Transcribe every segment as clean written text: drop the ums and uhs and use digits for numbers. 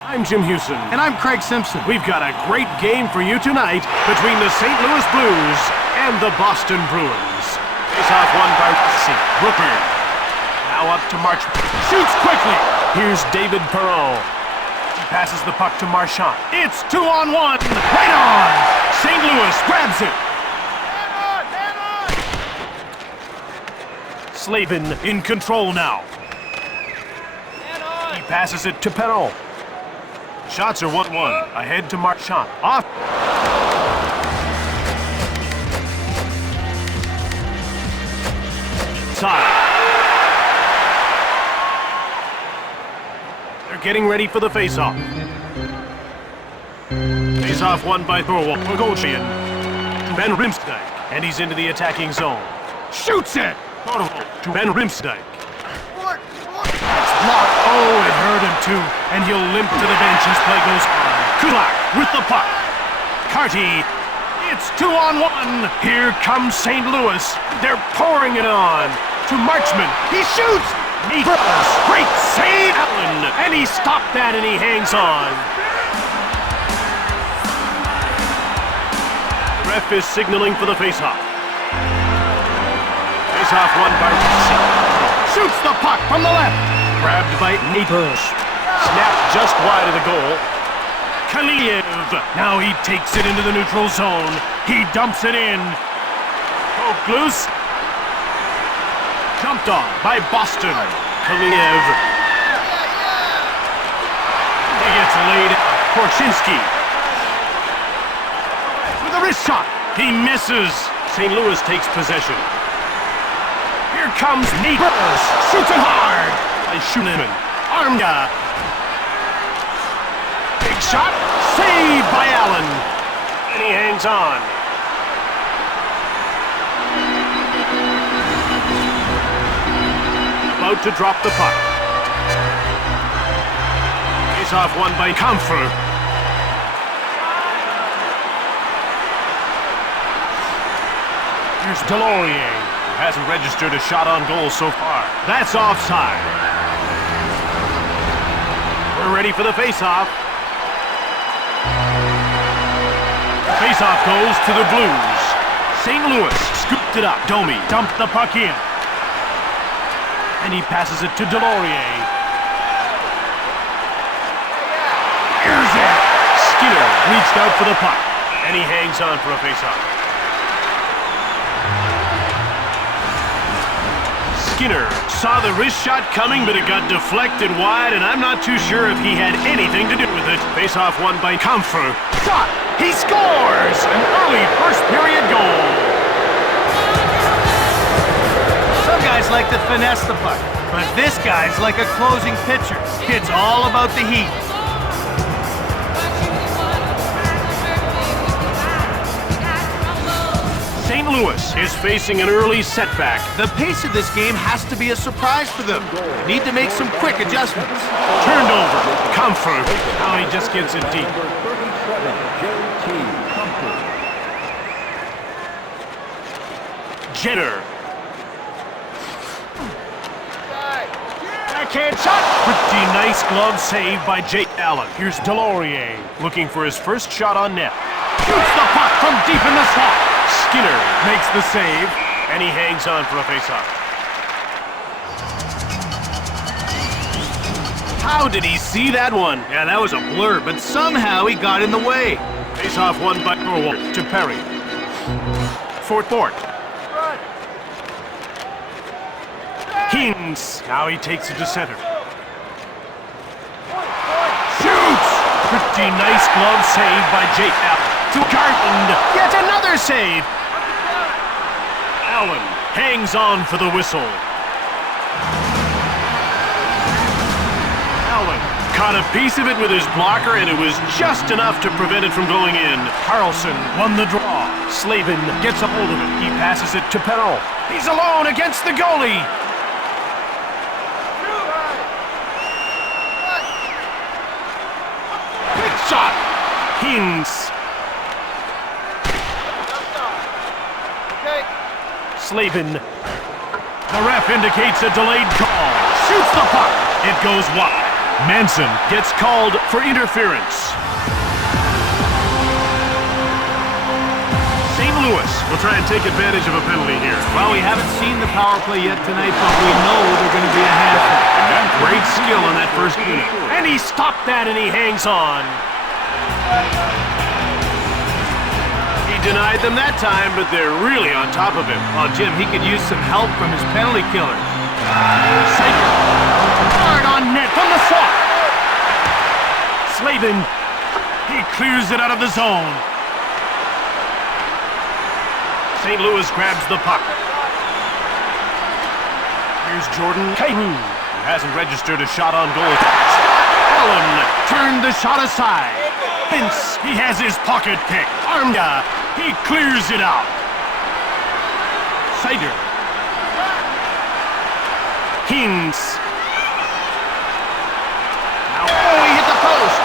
I'm Jim Houston. And I'm Craig Simpson. We've got a great game for you tonight between the St. Louis Blues and the Boston Bruins. Face-off won by Brooker. Now up to March. Shoots quickly. Here's David Perron. He passes the puck to Marchand. It's 2-on-1. Right on. St. Louis grabs it. Slavin in control now. He passes it to Perron. Shots are 1-1. Ahead to Marchand. Off. Side. They're getting ready for the face-off. Face-off won by Bogosian. Ben Rimsdijk. And he's into the attacking zone. Shoots it! To Ben Rimsdijk. That's blocked. Oh, it hurt him too. And he'll limp to the bench as play goes on. Kulak with the puck. Carty. It's 2-on-1. Here comes St. Louis. They're pouring it on. To Marchman. He shoots. He great save. Allen. And he stopped that and he hangs on. Ref is signaling for the face-off. Face-off won by Rossi. Shoots the puck from the left. Grabbed by Bush. Snapped just wide of the goal. Kaliev. Now he takes it into the neutral zone. He dumps it in. Poke loose. Jumped on by Boston. Kaliev. He gets laid. Korchinski. With a wrist shot. He misses. St. Louis takes possession. Here comes Neighbors. Shoots it hard. And Schumann. Armda. Big shot. Saved by Allen. And he hangs on. About to drop the puck. Face-off won by Comfer. Here's Delorier. Hasn't registered a shot on goal so far. That's offside. We're ready for the face-off. Face-off goes to the Blues. St. Louis scooped it up. Domi dumped the puck in. And he passes it to Delorier. Here's it. Skinner reached out for the puck. And he hangs on for a face-off. Skinner saw the wrist shot coming, but it got deflected wide, and I'm not too sure if he had anything to do with it. Face-off won by Comfer. Shot! He scores! An early first-period goal. Some guys like to finesse the puck, but this guy's like a closing pitcher. It's all about the heat. St. Louis is facing an early setback. The pace of this game has to be a surprise for them. They need to make some quick adjustments. Turned over. Comfort. Now he just gets it deep. Jenner. Backhand shot. Pretty nice glove save by Jake Allen. Here's Delorier looking for his first shot on net. Shoots the puck from deep in the slot. Skinner makes the save, and he hangs on for a face-off. How did he see that one? Yeah, that was a blur, but somehow he got in the way. Face-off won by Norwalk to Perry. Fort. Kings. Now he takes it to center. Shoots! Pretty nice glove save by Jake Allen. To Garland. Yet another save. Allen hangs on for the whistle. Allen caught a piece of it with his blocker, and it was just enough to prevent it from going in. Carlson won the draw. Slavin gets a hold of it. He passes it to Perron. He's alone against the goalie. Big shot. Kings. Slavin. The ref indicates a delayed call. Shoots the puck. It goes wide. Manson gets called for interference. St. Louis will try and take advantage of a penalty here. Well, we haven't seen the power play yet tonight, but we know they're going to be a handful. Great skill on that first unit. And he stopped that and he hangs on. He denied them that time, but they're really on top of him. Oh, Jim, he could use some help from his penalty killer. Sager. Hard on net from the slot. Slavin. He clears it out of the zone. St. Louis grabs the puck. Here's Jordan Carew, who hasn't registered a shot on goal. Allen turned the shot aside. Vince, he has his pocket pick. Armga, he clears it out. Sager. Kings. Now, oh, he hit the post.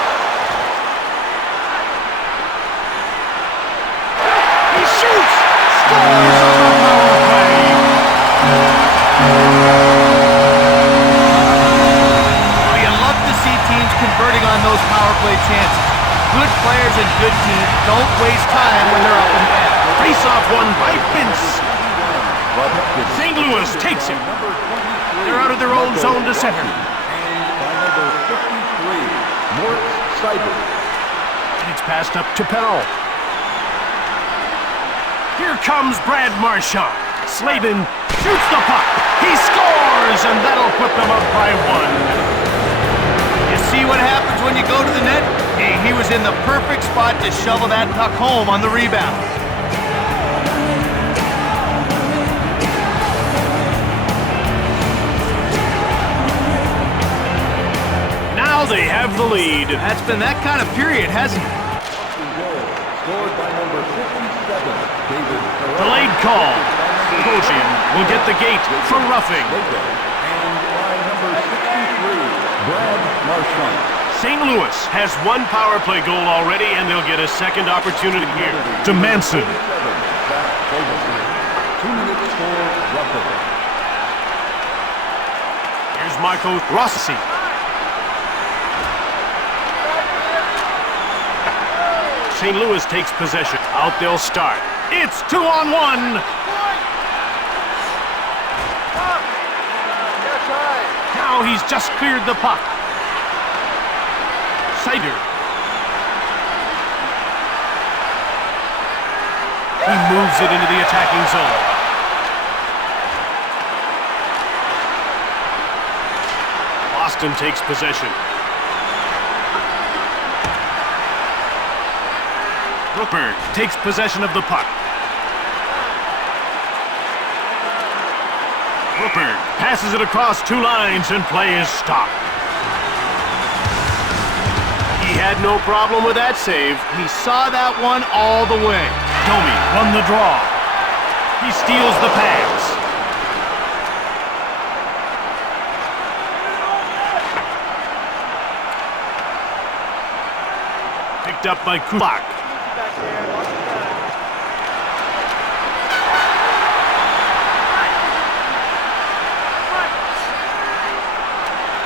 He shoots. Scores on the power play. Well, you love to see teams converting on those power play chances. Good players and good teams don't waste time when they're up in bed. Face-off won by Vince. St. Louis takes it. They're out of their own zone to center. It's passed up to Perrault. Here comes Brad Marchand. Slavin shoots the puck. He scores, and that'll put them up by 1. You see what happens when you go to the net? Hey, he was in the perfect spot to shovel that puck home on the rebound. Now they have the lead. That's been that kind of period, hasn't it? Scored by number 57, David Perrault. Delayed call. Coaching will get the gate for roughing. And by number 63, Brad Marchand. St. Louis has one power play goal already, and they'll get a second opportunity here. To Manson. 2 minutes for roughing. Here's Marco Rossi. St. Louis takes possession. Out they'll start. It's 2-on-1. Now he's just cleared the puck. Sager. He moves it into the attacking zone. Boston takes possession. Brookberg takes possession of the puck. Brookberg passes it across 2 lines and play is stopped. He had no problem with that save. He saw that one all the way. Domi won the draw. He steals the pass. Picked up by Kulak.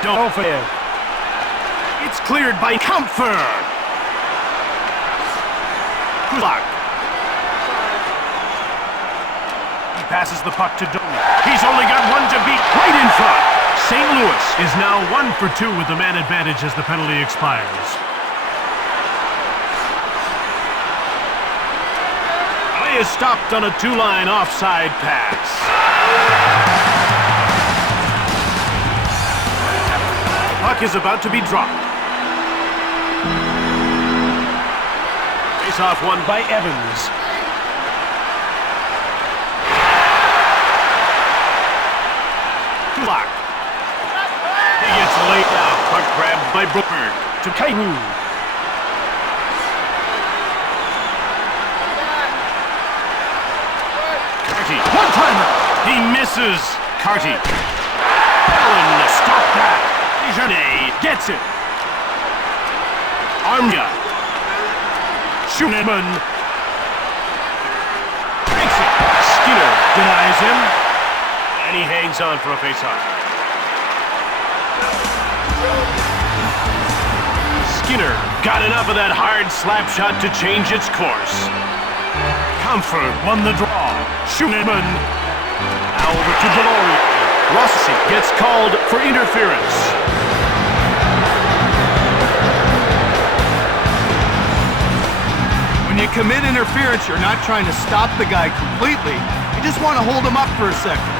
Don't. It's cleared by Kampfer. Kulak. He passes the puck to Domi. He's only got one to beat right in front. St. Louis is now 1 for 2 with the man advantage as the penalty expires. Play is stopped on a 2-line offside pass. Puck is about to be dropped. Face-off won by Evans. Kulak. He gets laid down. Puck grabbed by Brookberg. To Carew. Carty. One-timer. He misses. Carty. Allen, stop that. Desjardins gets it. Armga. Schumann. Breaks it. Skinner denies him. And he hangs on for a face-off. Skinner got enough of that hard slap shot to change its course. Comfort won the draw. Schumann. Now over to Deloria. Rossi gets called for interference. When you commit interference, you're not trying to stop the guy completely. You just want to hold him up for a second.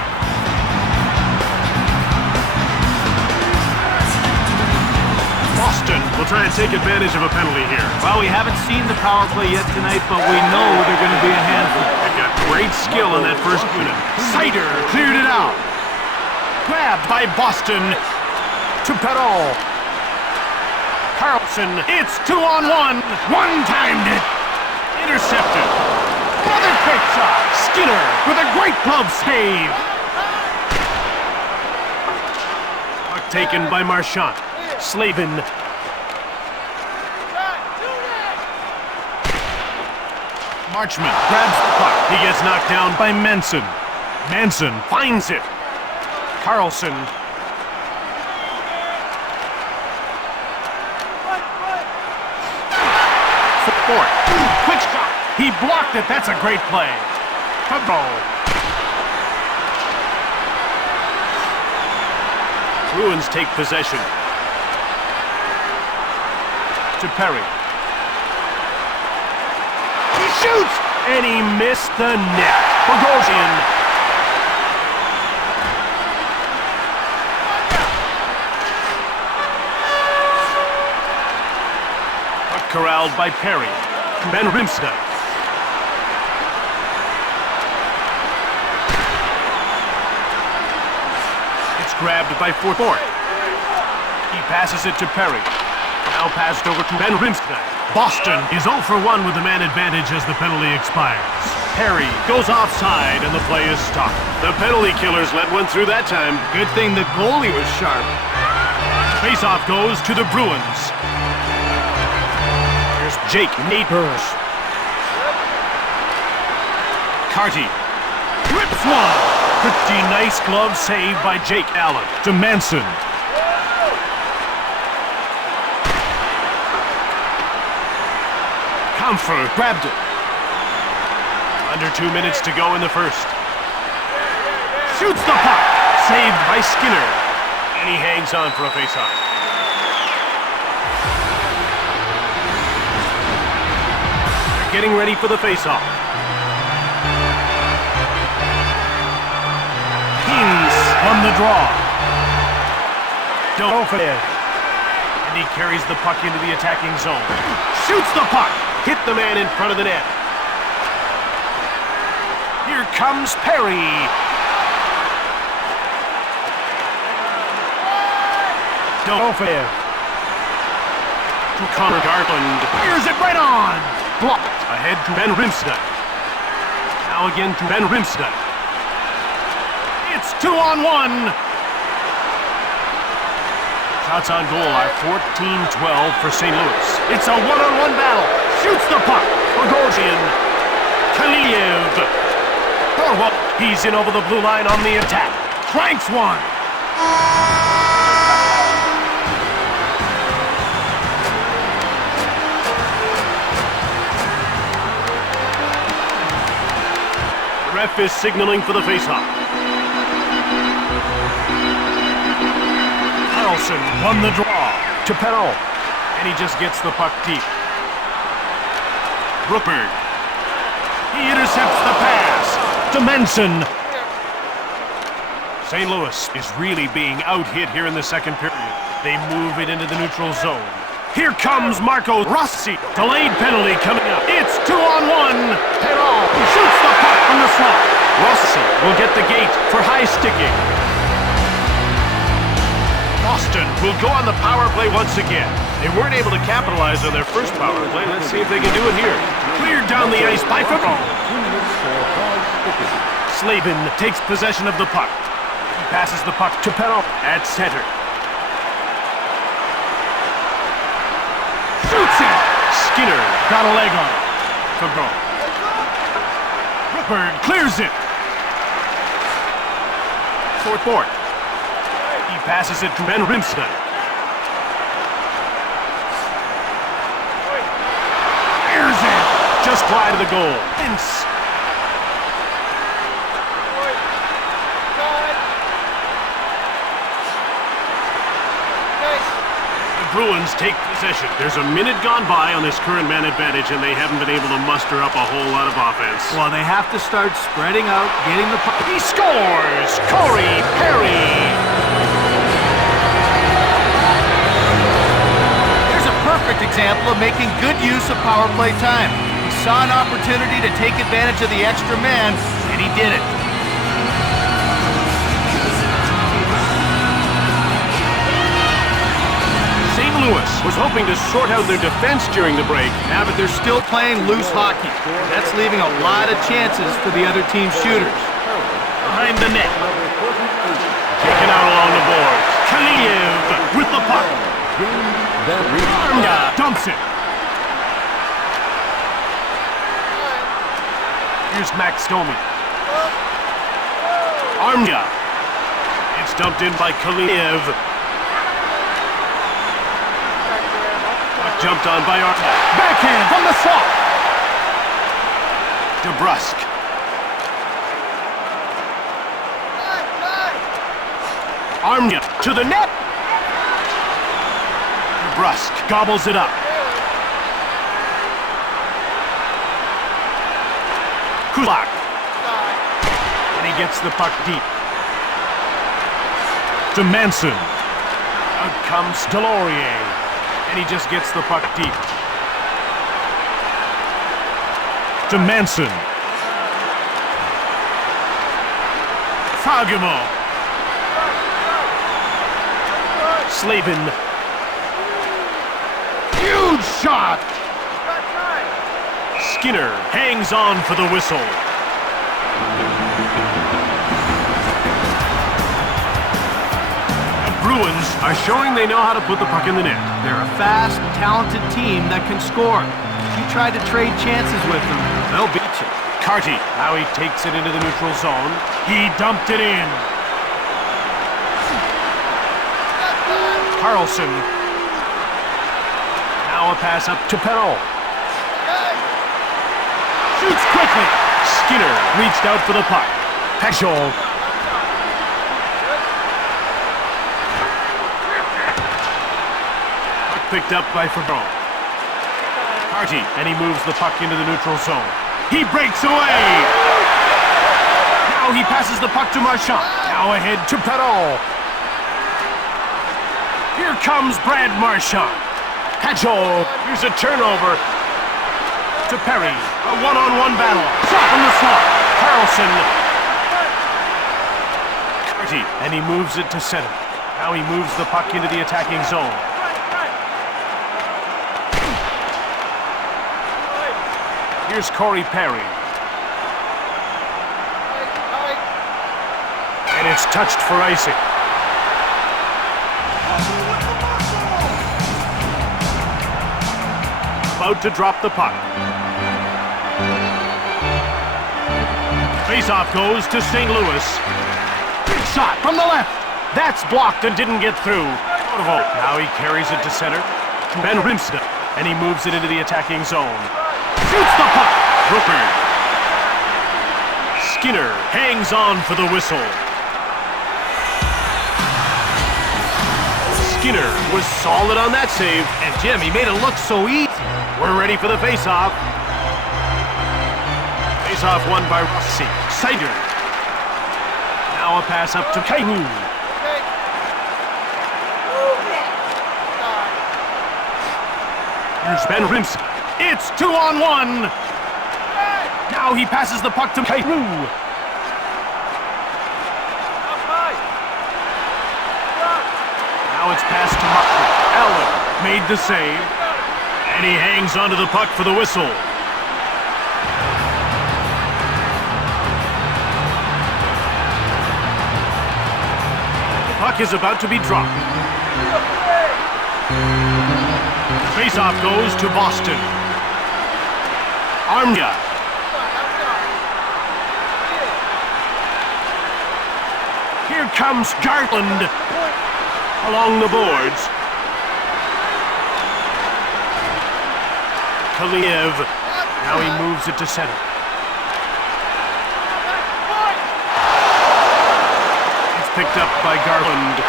Boston will try and take advantage of a penalty here. Well, we haven't seen the power play yet tonight, but we know they're going to be a handful. They've got great skill in that first unit. Sider cleared it out. Grabbed by Boston to Perrault. Carlson, it's 2-on-1. One-timed it. Intercepted. Another quick shot. Skinner with a great glove save. Puck taken by Marchand. Slavin. Marchman grabs the puck. He gets knocked down by Manson. Manson finds it. Carlson. Support. Quick shot. He blocked it. That's a great play. Perrault. Bruins take possession. To Perry. He shoots! And he missed the net. Bogosian. Puck corralled by Perry. Van Riemsdyk. It's grabbed by Fort. He passes it to Perry. Now passed over to Van Riemsdyk. Boston is 0 for 1 with the man advantage as the penalty expires. Perry goes offside and the play is stopped. The penalty killers let one through that time. Good thing the goalie was sharp. Faceoff goes to the Bruins. Here's Jake Neighbors. Carty rips one. Pretty nice glove save by Jake Allen to Manson. Comfort grabbed it. Under 2 minutes to go in the first. Shoots the puck. Saved by Skinner. And he hangs on for a faceoff. They're getting ready for the faceoff. Kings won the draw. Don't fail. And he carries the puck into the attacking zone. Shoots the puck. Hit the man in front of the net. Here comes Perry. Don't fail. To Connor Garland. Here's it right on. Blocked. Ahead to Van Riemsdyk. Now again to Van Riemsdyk. It's 2-on-1. Shots on goal are 14-12 for St. Louis. It's a one-on-one battle. Shoots the puck. Bogosian. Kaliev. Orwell. He's in over the blue line on the attack. Cranks one. The ref is signaling for the faceoff. Carlson won the draw to Perrault. And he just gets the puck deep. Brookberg. He intercepts the pass to Manson. St. Louis is really being out-hit here in the second period. They move it into the neutral zone. Here comes Marco Rossi. Delayed penalty coming up. It's 2-on-1. Perrault shoots the puck from the slot. Rossi will get the gate for high sticking. Boston will go on the power play once again. They weren't able to capitalize on their first power play. Let's see if they can do it here. Cleared down the ice by Perrault. Slavin takes possession of the puck. He passes the puck to Perrault at center. Shoots it! Skinner got a leg on it. Perrault. Brookberg clears it. Fort. He passes it to Van Riemsdyk. fly to the goal. Vince. Bruins take possession. There's a minute gone by on this current man advantage, and they haven't been able to muster up a whole lot of offense. Well, they have to start spreading out, getting the puck. He scores! Corey Perry! Here's a perfect example of making good use of power play time. He saw an opportunity to take advantage of the extra man, and he did it. St. Louis was hoping to sort out their defense during the break. Yeah, but they're still playing loose hockey. That's leaving a lot of chances for the other team's shooters. Behind the net. Taken out along the board. Kaliev with the puck. Armia dumps it. Here's Max Domi. Armia. It's dumped in by Kaliev. Jumped on by Armia. Backhand from the slot. DeBrusque. Armia to the net. DeBrusque gobbles it up. Kulak. And he gets the puck deep. To Manson. Out comes Delorier. And he just gets the puck deep. To Manson. Fagemo. Slavin. Huge shot! Skinner hangs on for the whistle. Bruins are showing they know how to put the puck in the net. They're a fast, talented team that can score. If you try to trade chances with them, they'll beat you. Carty, now he takes it into the neutral zone. He dumped it in. Carlson. Now a pass up to Perron. Shoots quickly. Skinner reached out for the puck. Pechol. Picked up by Fabron. Carty, and he moves the puck into the neutral zone. He breaks away! Now he passes the puck to Marchand. Now ahead to Perron. Here comes Brad Marchand. Pechol, here's a turnover. To Perry, a one-on-one battle. Shot from the slot. Carlson. Carty, and he moves it to center. Now he moves the puck into the attacking zone. Here's Corey Perry. And it's touched for icing. About to drop the puck. Faceoff goes to St. Louis. Big shot from the left. That's blocked and didn't get through. Now he carries it to center. Ben Rimsda. And he moves it into the attacking zone. Shoots the puck. Rooker. Skinner hangs on for the whistle. Skinner was solid on that save. And Jim, he made it look so easy. We're ready for the face-off. Face-off won by Rossi. Sider. Now a pass up to Kaihu. Here's Ben Rimsky. It's 2-on-1. Now he passes the puck to Kaihu. Now it's passed to Muckley. Allen made the save. And he hangs onto the puck for the whistle. The puck is about to be dropped. Faceoff goes to Boston. Armia. Here comes Garland along the boards. Kaliev Now he moves it to center. It's picked up by Garland.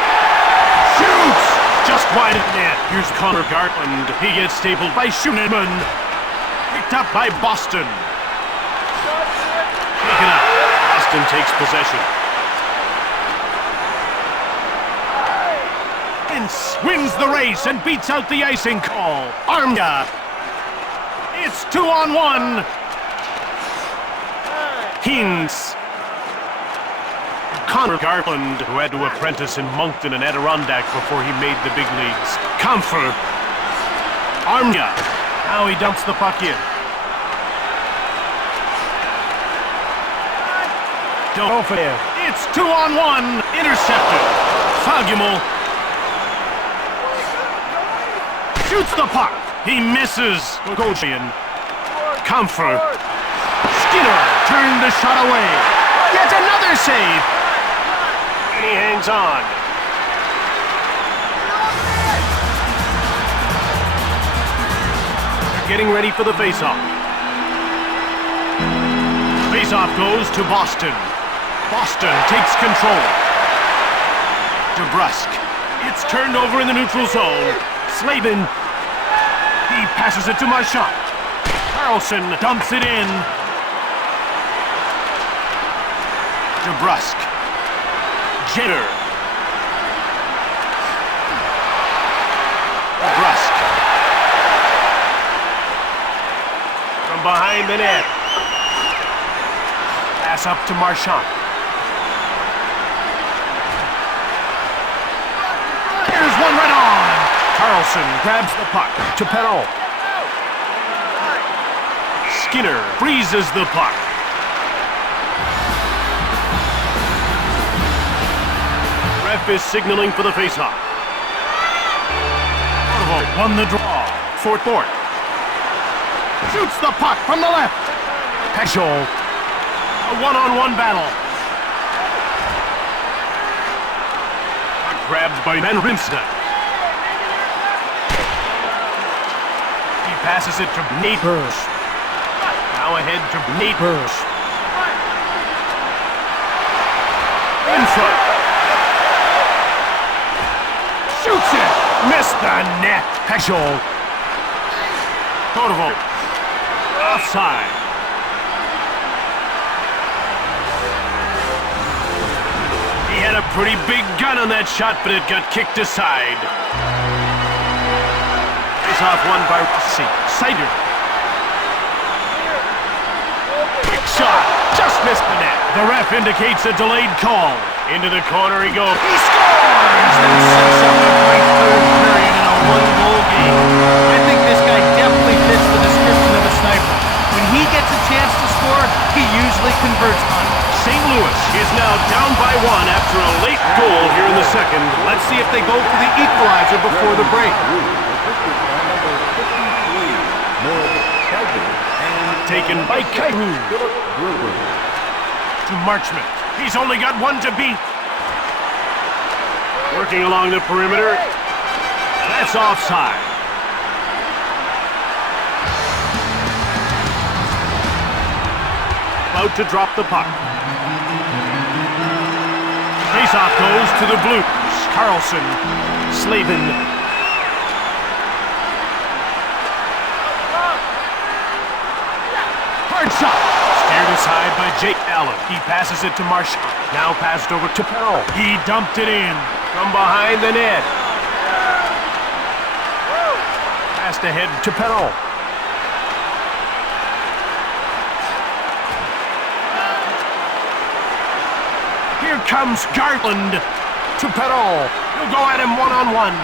Shoots! Just wide of net. Here's Connor Garland. He gets stapled by Schumann. Picked up by Boston. Taken up. Boston takes possession. Vince wins the race and beats out the icing call. Armia. It's 2-on-1. Hines. Connor Garland, who had to apprentice in Moncton and Adirondack before he made the big leagues. Comfort. Armia. Now he dumps the puck in. Dauphin. It's 2-on-1. Intercepted. Fagumel. Shoots the puck. He misses. Goshen. Comfort. Skinner turned the shot away. Yet another save. And he hangs on. They're getting ready for the faceoff. Faceoff goes to Boston. Boston takes control. DeBrusque. It's turned over in the neutral zone. Slavin. He passes it to Marchand. Carlson dumps it in. DeBrusque. Jenner. DeBrusque. From behind the net. Pass up to Marchand. Here's one right on. Carlson grabs the puck to Perron. Skinner freezes the puck. Ref is signaling for the faceoff. Won the draw. Fort. Shoots the puck from the left. Peschel. A one-on-one battle. Grabbed by Van Riemsdyk. He passes it to Nate Hirsch. Now ahead to Nate Hirsch. In front. Shoots it. Missed the net. Peschel. Torvo. Offside. He had a pretty big gun on that shot, but it got kicked aside. Face-off won by Rossi. Sider. Quick shot. Just missed the net. The ref indicates a delayed call. Into the corner he goes. He scores! That sets up a great third period in a one-goal game. I think this guy definitely fits the description of a sniper. When he gets a chance to score, he usually converts on it. St. Louis is now down by one after a late goal here in the second. Let's see if they go for the equalizer before the break. Assisted by number 53, Morris Tiger, and Taken by Carew. Philip Gruber. To Marchment. He's only got one to beat. Working along the perimeter. That's offside. About to drop the puck. Faceoff goes to the Blues. Carlson. Slavin. Hard shot. Steered aside by Jake Allen. He passes it to Marchand. Now passed over to Perron. He dumped it in from behind the net. Passed ahead to Perron. Here comes Garland to Perron. He'll go at him one-on-one.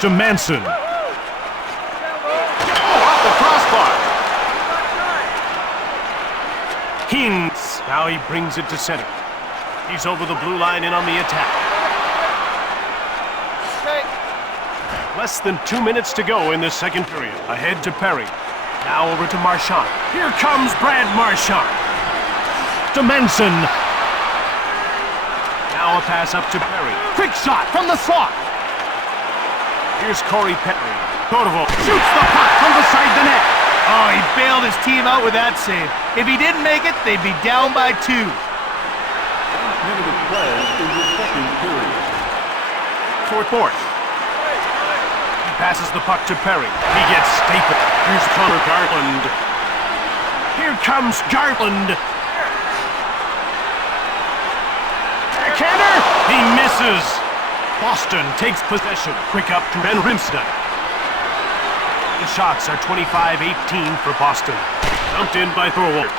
To Manson. The crossbar. Hines. Now he brings it to center. He's over the blue line in on the attack. Less than 2 minutes to go in this second period. Ahead to Perry. Now over to Marchand. Here comes Brad Marchand. To Manson. Now a pass up to Perry. Quick shot from the slot. Here's Corey Petrie. Corvo shoots the puck from beside the net. Oh, he bailed his team out with that save. If he didn't make it, they'd be down by 2. Minute of play in the second period. Fourth. He passes the puck to Perry. He gets stapled. Here's Connor Garland. Here comes Garland. Backhander. He misses. Boston takes possession. Quick up to Ben Rimstead. The shots are 25-18 for Boston. Dumped in by Thorwald.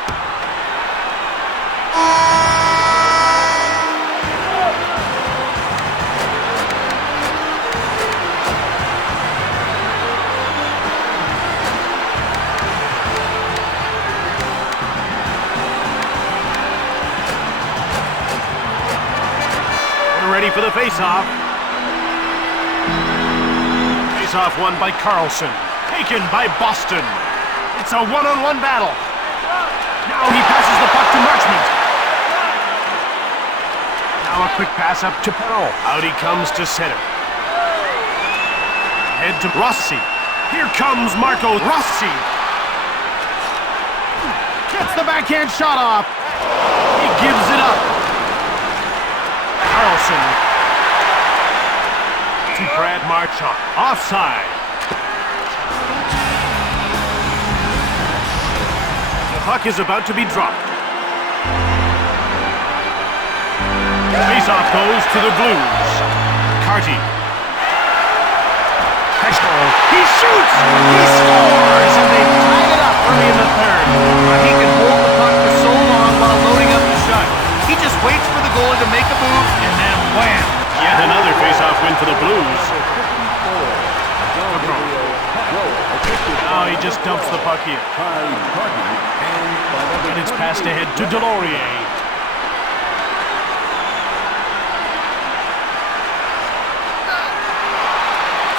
Ready for the face-off. Face-off won by Carlson. Taken by Boston. It's a one-on-one battle. Now he passes the puck to Marchment. Now a quick pass up to Perreault. Out he comes to center. Head to Rossi. Here comes Marco Rossi. Gets the backhand shot off. He gives it up. Carlson to Brad Marchand. Offside. The puck is about to be dropped. Face-off goes to the Blues. Carty. Hextall. He shoots! He scores! And they tied it up early in the third. He can hold the puck for so long while loading up the shot. He just waits for the goalie to make a move, and then wham! Yet another face-off win for the Blues. Now he just dumps the puck here. And it's passed ahead to Delorier.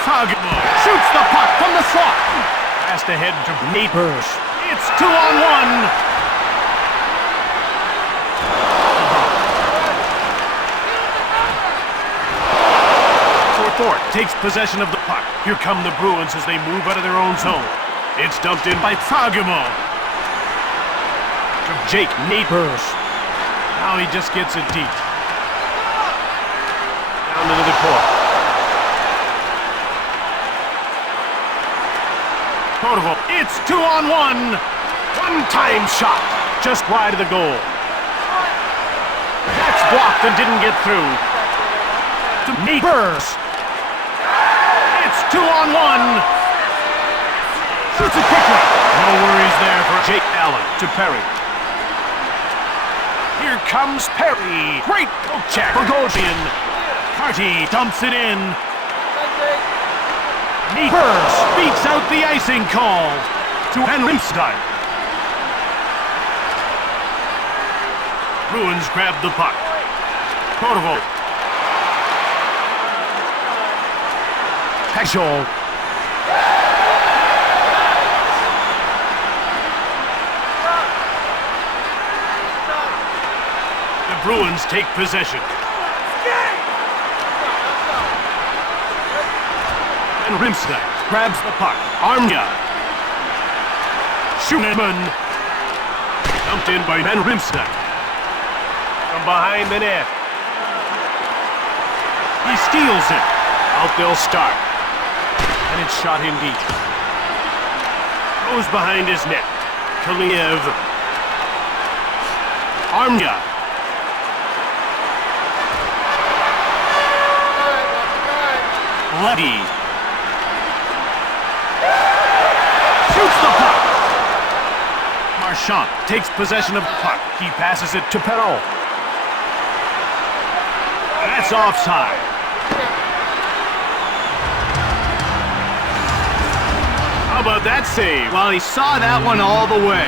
Fagemo shoots the puck from the slot. Passed ahead to Neighbors. It's 2-on-1. Fort takes possession of the puck. Here come the Bruins as they move out of their own zone. It's dumped in by Fagemo. To Jake Neighbors. Now he just gets it deep. Down into the corner. Corvo. It's 2-on-1. One-time shot. Just wide of the goal. That's blocked and didn't get through. To Neighbors. 2-on-1. Shoots it quickly. No worries there for Jake Allen to Perry. Here comes Perry. Great poke check. Bogosian. Carty dumps it in. Neighbors beats out the icing call to Van Riemsdyk. Bruins grab the puck. Corvo. Hextall. The Bruins take possession. And Rimstead grabs the puck. Armia. Schumann. Dumped in by Ben Rimstead. From behind the net. He steals it. Out they'll start. And it's shot in deep. Goes behind his net. Kaliev. Armia. Letty. Shoots the puck. Marchand takes possession of the puck. He passes it to Perreault. That's offside. How about that save? Well, he saw that one all the way.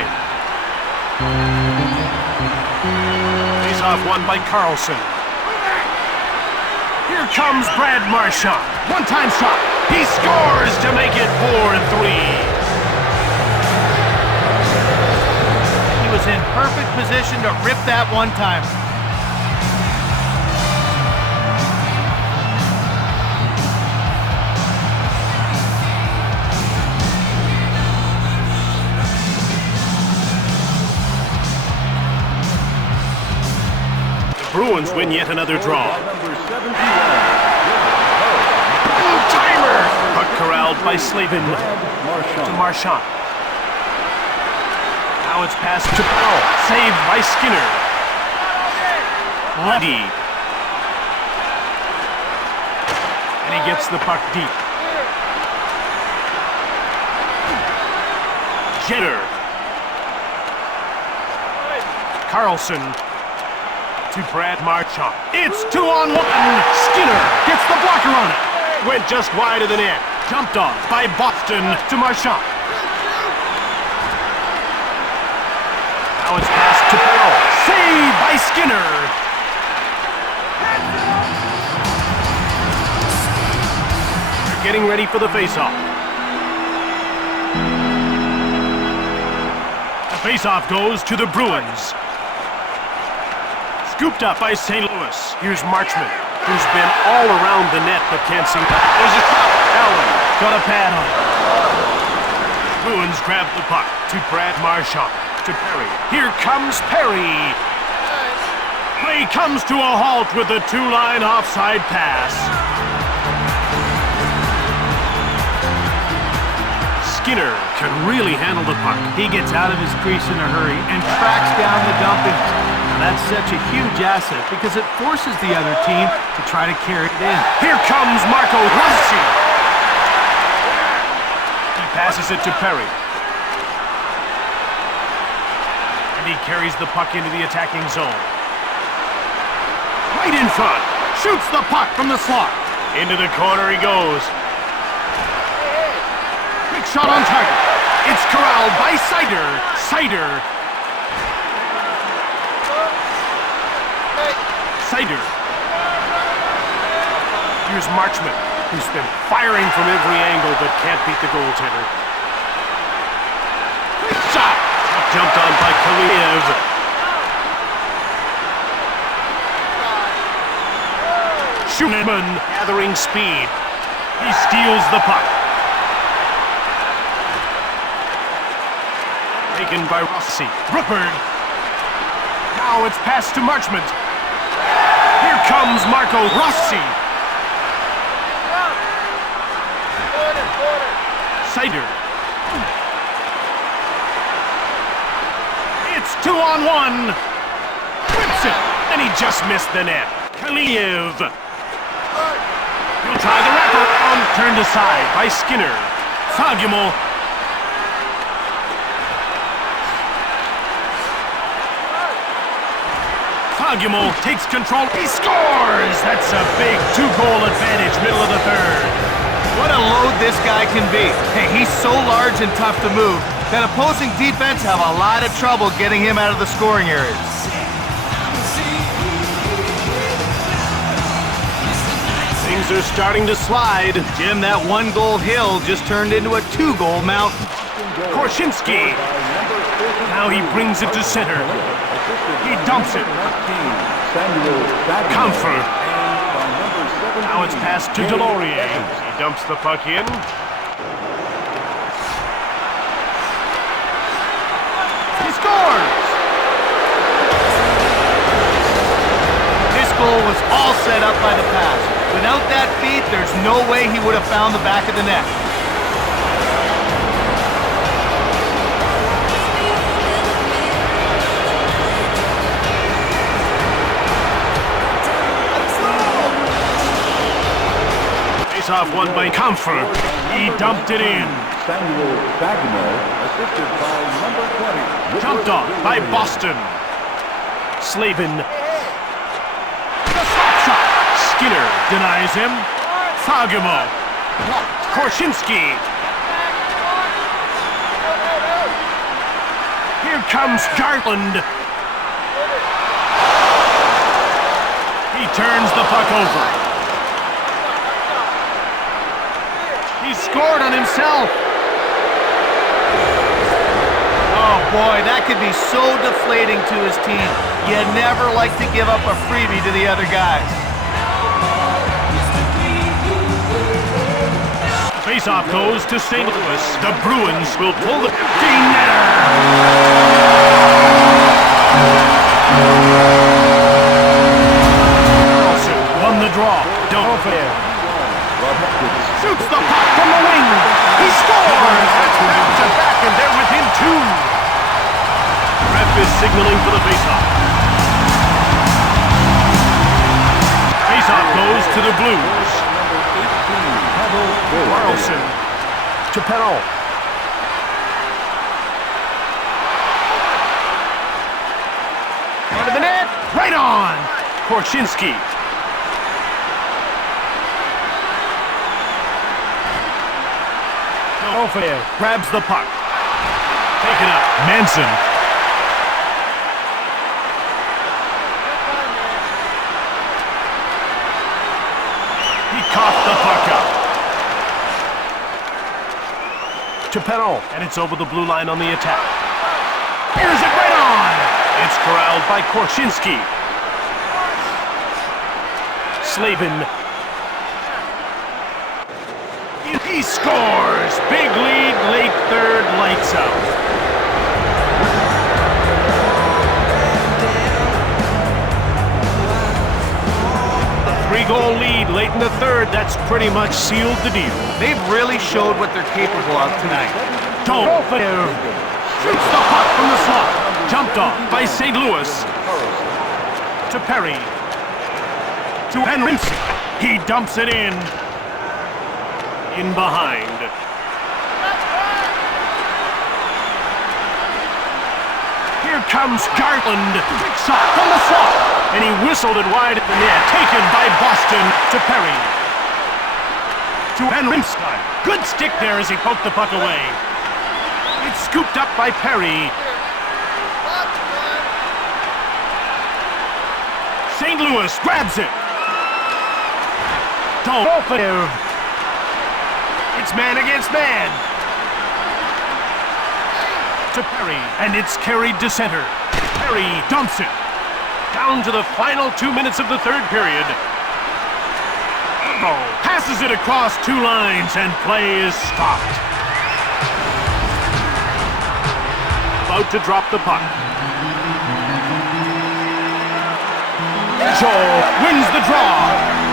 Face-off won by Carlson. Here comes Brad Marchand. One-time shot. He scores to make it 4-3. He was in perfect position to rip that one-time. Bruins win yet another draw. Number 71. Timer! Puck corralled by Slavin to Marchand. Marchand. Now it's passed to Powell. Saved by Skinner. Letty. And he gets the puck deep. Jeter. Carlson to Brad Marchand. It's 2-on-1. Skinner gets the blocker on it. Went just wide of the net. Jumped on by Boston to Marchand. Now it's passed to Powell. Saved by Skinner. They're getting ready for the faceoff. The faceoff goes to the Bruins. Scooped up by St. Louis. Here's Marchment, who's been all around the net but can't see. There's a shot. Allen got a pad on it. Bruins grab the puck to Brad Marchand. To Perry. Here comes Perry. Play comes to a halt with a two-line offside pass. Skinner can really handle the puck. He gets out of his crease in a hurry and tracks down the dumping. Now that's such a huge asset because it forces the other team to try to carry it in. Here comes Marco Rossi. He passes it to Perry. And he carries the puck into the attacking zone. Right in front. Shoots the puck from the slot. Into the corner he goes. Quick shot on target. It's corralled by Sider. Sider. Here's Marchment, who's been firing from every angle but can't beat the goaltender. Quick shot. Jumped on by Kaliev. Schumann gathering speed. He steals the puck. Taken by Rossi. Brookberg. Now it's passed to Marchment. Here comes Marco Rossi. Sider. It's 2-on-1. Whips it, and he just missed the net. Kaliev. He'll try the wraparound. Turned aside by Skinner. Fagemo. Fagemo takes control. He scores! That's a big two-goal advantage, middle of the third. What a load this guy can be. Hey, he's so large and tough to move that opposing defense have a lot of trouble getting him out of the scoring areas. Things are starting to slide. Jim, that one-goal hill just turned into a two-goal mountain. Korshinsky. Now he brings it to center. He dumps it. Comfort. Now it's passed to Delorier. He dumps the puck in. He scores! This goal was all set up by the pass. Without that feed, there's no way he would have found the back of the net. Off one by Comfort. He dumped it in. Samuel Fagemo, assisted by number 20. Jumped on by Boston. Slavin. The slap shot. Skinner denies him. Fagemo. Korshinsky. Here comes Garland. He turns the puck over. He scored on himself. Oh boy, that could be so deflating to his team. You never like to give up a freebie to the other guys. Faceoff goes to St. Louis. The Bruins will pull the empty netter. signaling for the faceoff. Faceoff goes to the Blues. Carlson to Perron. Into the net, right on! Korchinski. Ofair grabs the puck. Take it up, Manson. He coughed the puck up. To Perron, and it's over the blue line on the attack. Here's it right on! It's corralled by Korchinski. Slavin. He scores! Big lead, late third, lights out. A 3-goal lead late in the third, that's pretty much sealed the deal. They've really showed what they're capable of tonight. Ofair shoots the puck from the slot. Jumped off by St. Louis. To Perry. To Van Riemsdyk. He dumps it in. In behind. Here comes Garland. Big shot from the slot. And he whistled it wide at the net. Taken by Boston to Perry. To Van Riemsdyk. Good stick there as he poked the puck away. It's scooped up by Perry. St. Louis grabs it. Ofair. It's man against man. To Perry, and it's carried to center. Perry dumps it. Down to the final 2 minutes of the third period. Passes it across 2 lines, and play is stopped. About to drop the puck. Joel wins the draw.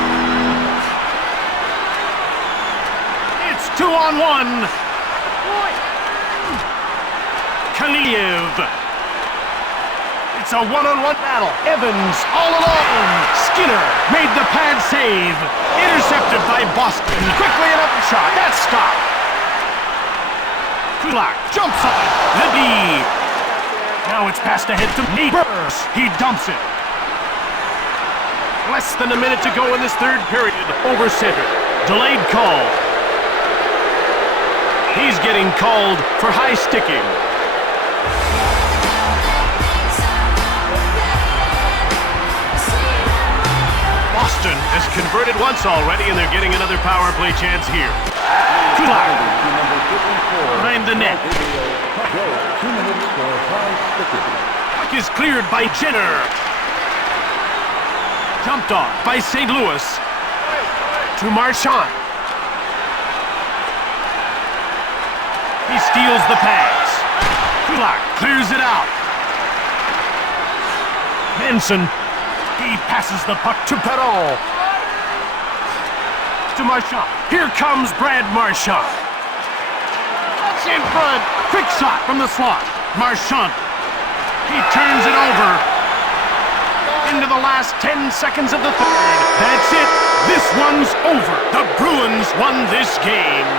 2-on-1. Kaliev. It's a one-on-one battle. Evans all alone. Skinner made the pad save. Intercepted by Boston. Quickly another shot. That's stopped. Kulak jumps on it. Libby. Now it's passed ahead to Burrs. He dumps it. Less than a minute to go in this third period. Over center. Delayed call. He's getting called for high sticking. Boston has converted once already, and they're getting another power play chance here. Kulak behind the net. 2 minutes for high sticking. Puck is cleared by Jenner. Jumped off by St. Louis. To Marchand. He steals the pass. Kulak clears it out. Manson. He passes the puck to Perron. To Marchand. Here comes Brad Marchand. That's in front. Quick shot from the slot. Marchand. He turns it over. Into the last 10 seconds of the third. That's it. This one's over. The Bruins won this game.